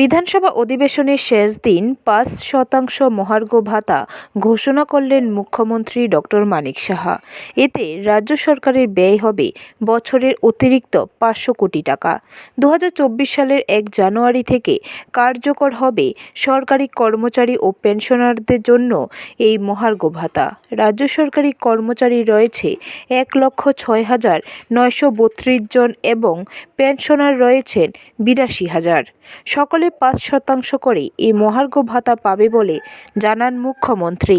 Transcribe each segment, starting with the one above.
বিধানসভা অধিবেশনের শেষ দিন পাঁচ শতাংশ মহার্ঘ ভাতা ঘোষণা করলেন মুখ্যমন্ত্রী ডক্টর মানিক সাহা। এতে রাজ্য সরকারের ব্যয় হবে বছরের অতিরিক্ত পাঁচশো কোটি টাকা। দু হাজার চব্বিশ সালের এক জানুয়ারি থেকে কার্যকর হবে সরকারি কর্মচারী ও পেনশনারদের জন্য এই মহার্ঘ ভাতা। রাজ্য সরকারি কর্মচারী রয়েছে এক লক্ষ ছয় হাজার নয়শো বত্রিশ জন এবং পেনশনার রয়েছেন বিরাশি হাজার। সকলে পাঁচ শতাংশ করে এই মহার্ঘ ভাতা পাবে বলে জানান মুখ্যমন্ত্রী।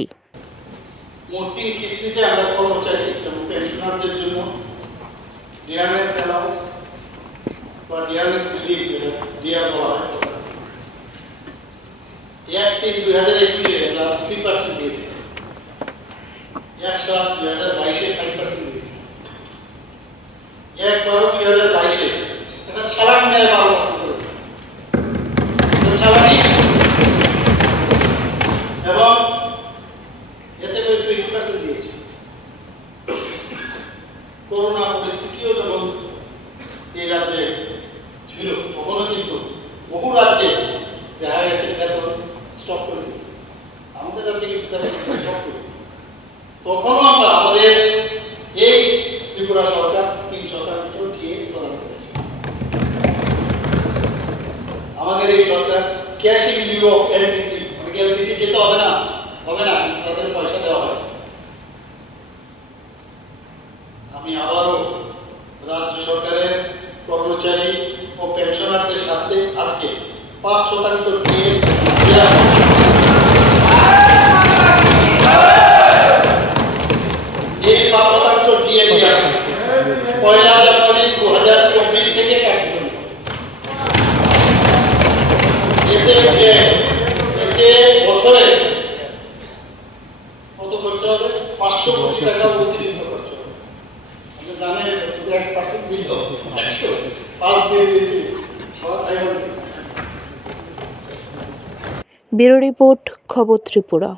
এক দুই হাজার সাত দুই হাজার বাইশে ফাইভ পার্সেন্ট এক বারো দুই হাজার বাইশে এটা মেরে পার্সেন্ট দিয়েছে করোনা পরিস্থিতিও যখন এই রাজ্যে ছিল, তখনও কিন্তু বহু রাজ্যে দেখা গেছে বেতন স্টপ করে দিয়েছে। আমাদের রাজ্যে কিন্তু স্টপ করে তখনও আমরা আমাদের এই ত্রিপুরা সরকার, তিন সরকার দিয়ে প্রদান করেছে। আমাদের এই সরকার cash in lieu of LDC অনেকে এলডিসি যেতে হবে না? হবে না তাদের পয়সা দেওয়া হয়েছে। আমি আবারও রাজ্য সরকারের কর্মচারী ও পেনশনারদের সাথে আজকে পাঁচ শতাংশ দিয়ে পয়লা জানুয়ারি দু হাজার চব্বিশ থেকে এতে এতে বছরে পাঁচশো কোটি টাকা অতিরিক্ত খরচ হবে আপনি জানেন এক will পাঁচ দিয়ে দিয়েছি ব্যুরো রিপোর্ট খবর ত্রিপুরা